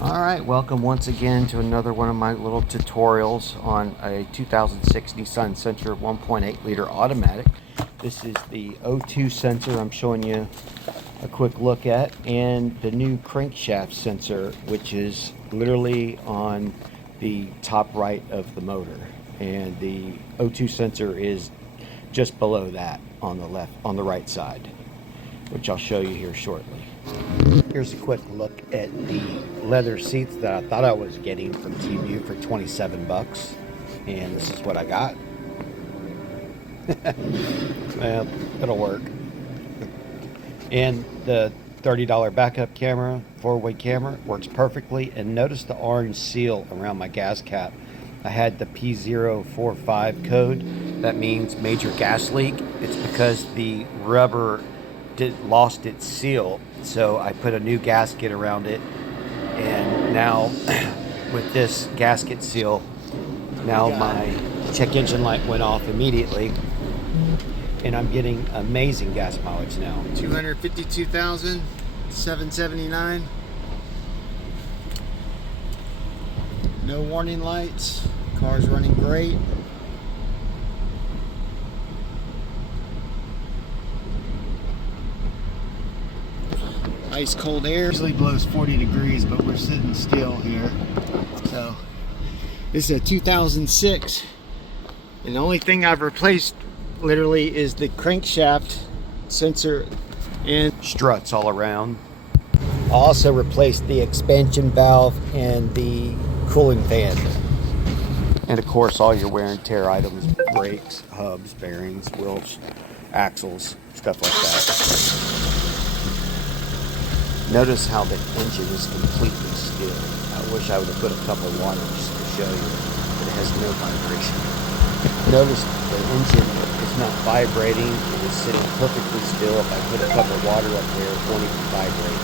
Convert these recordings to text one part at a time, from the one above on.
Alright, welcome once again to another one of my little tutorials on a 2006 Nissan Sentra 1.8 liter automatic. This is the O2 sensor I'm showing you a quick look at, and the new crankshaft sensor, which is literally on the top right of the motor, and the O2 sensor is just below that on the right side, which I'll show you here shortly. Here's a quick look at the leather seats that I thought I was getting from TVU for 27 bucks, and this is what I got. Well, it'll work. And the $30 backup camera, 4-way camera, works perfectly. And notice the orange seal around my gas cap. I had the P045 code. That means major gas leak. It's because the rubber lost its seal, so I put a new gasket around it, and now with this gasket seal, now my check engine light went off immediately, and I'm getting amazing gas mileage now. 252,779. No warning lights. Car's running great. Ice cold air. Usually blows 40 degrees, but we're sitting still here. So this is a 2006, and the only thing I've replaced literally is the crankshaft sensor and Struts all around. I also replaced the expansion valve and the cooling fan. And of course all your wear and tear items: brakes, hubs, bearings, wheels, axles, stuff like that. Notice how the engine is completely still. I wish I would have put a cup of water just to show you, but it has no vibration. Notice the engine is not vibrating. It is sitting perfectly still. If I put a cup of water up there, it won't even vibrate.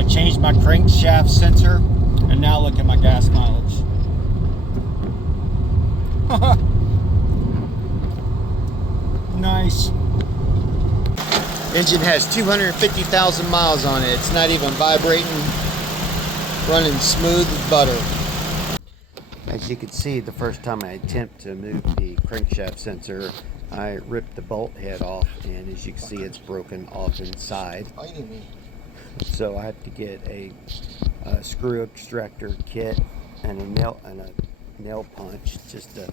I changed my crankshaft sensor, and now look at my gas mileage. nice. Engine has 250,000 miles on it. It's not even vibrating, running smooth as butter. As you can see, the first time I attempt to move the crankshaft sensor, I ripped the bolt head off, and as you can see, it's broken off inside. Biting me. So I have to get a screw extractor kit and a nail punch just to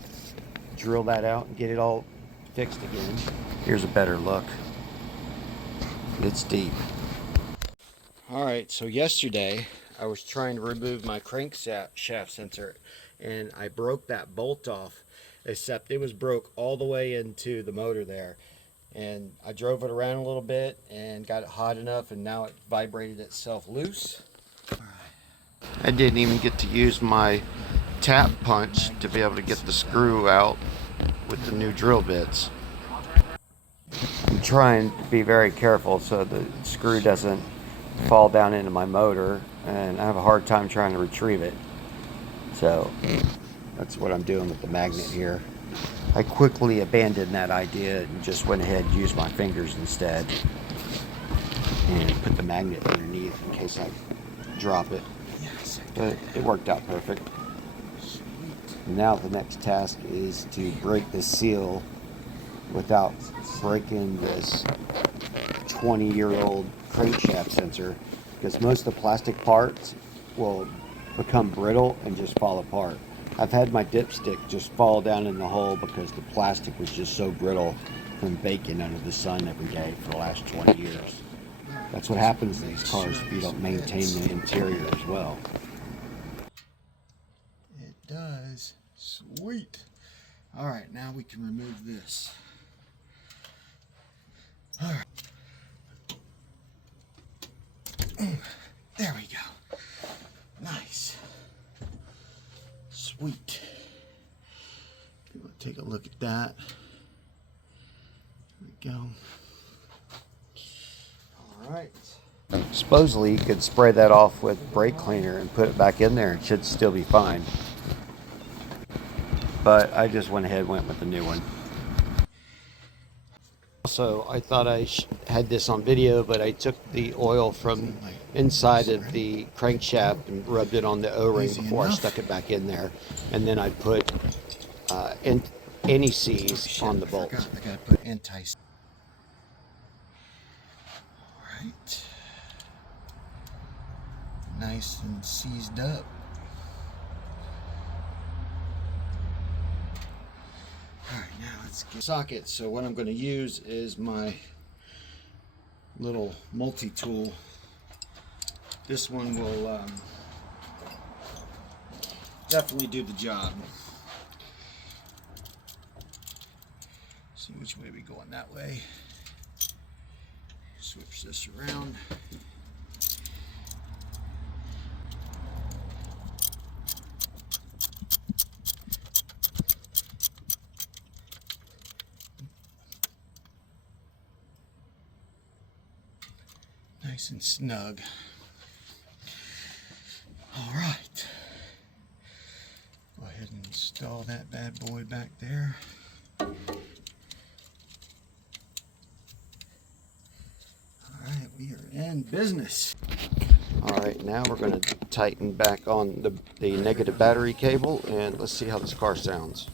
drill that out and get it all fixed again. Here's a better look. It's deep. Alright, so yesterday I was trying to remove my crankshaft sensor, and I broke that bolt off, except it was broke all the way into the motor there. And I drove it around a little bit and got it hot enough, and now it vibrated itself loose. I didn't even get to use my tap punch to be able to get the screw out with the new drill bits. I'm trying to be very careful so the screw doesn't fall down into my motor, and I have a hard time trying to retrieve it. So that's what I'm doing with the magnet here. I quickly abandoned that idea and just went ahead and used my fingers instead, and put the magnet underneath in case I drop it. But it worked out perfect. Now the next task is to break the seal without breaking this 20-year-old crankshaft sensor, because most of the plastic parts will become brittle and just fall apart. I've had my dipstick just fall down in the hole because the plastic was just so brittle from baking under the sun every day for the last 20 years. That's what happens to these cars if you don't maintain the interior as well. It does. Sweet. All right, now we can remove this. All right. There we go. Nice. Sweet. We'll take a look at that. There we go. All right. Supposedly you could spray that off with brake cleaner and put it back in there, and it should still be fine. But I just went ahead and went with the new one. Also, I thought I had this on video, but I took the oil from inside of the crankshaft and rubbed it on the O-ring before I stuck it back in there. And then I put anti-seize on the bolt. I gotta put anti-seize. Alright. Nice and seized up. Alright, now let's get socket. So what I'm going to use is my little multi-tool. This one will definitely do the job. See which way we going that way. Switch this around. Nice and snug. All right. Go ahead and install that bad boy back there. All right, we are in business. All right, now we're going to tighten back on the negative battery cable, and let's see how this car sounds.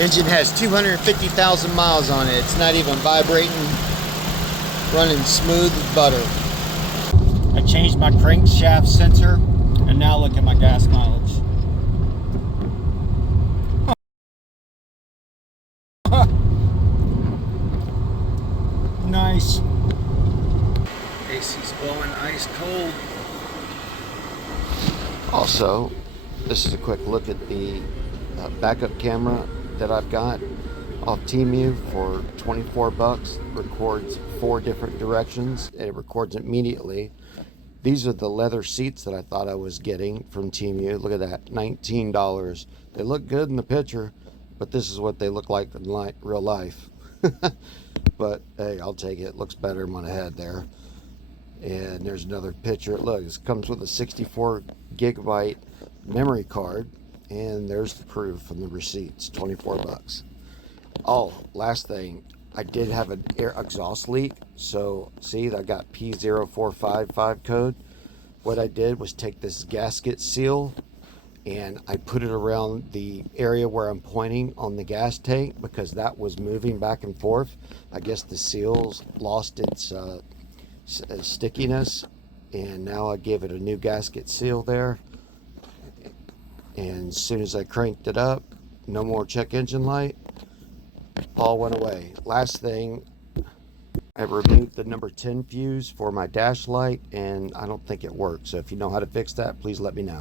Engine has 250,000 miles on it. It's not even vibrating, running smooth as butter. I changed my crankshaft sensor, and now look at my gas mileage. Nice. AC's blowing ice cold. Also, this is a quick look at the backup camera that I've got off Temu for 24 bucks. Records 4 different directions and it records immediately. These are the leather seats that I thought I was getting from Temu. Look at that, $19. They look good in the picture, but this is what they look like in real life. But hey, I'll take it. Looks better than what I had there. And there's another picture. Look, it comes with a 64 gigabyte memory card. And there's the proof from the receipts, 24 bucks. Oh, last thing, I did have an air exhaust leak. So see, I got P0455 code. What I did was take this gasket seal and I put it around the area where I'm pointing on the gas tank because that was moving back and forth. I guess the seals lost its stickiness, and now I gave it a new gasket seal there. And as soon as I cranked it up, no more check engine light, all went away. Last thing, I removed the number 10 fuse for my dash light, and I don't think it works. So if you know how to fix that, please let me know.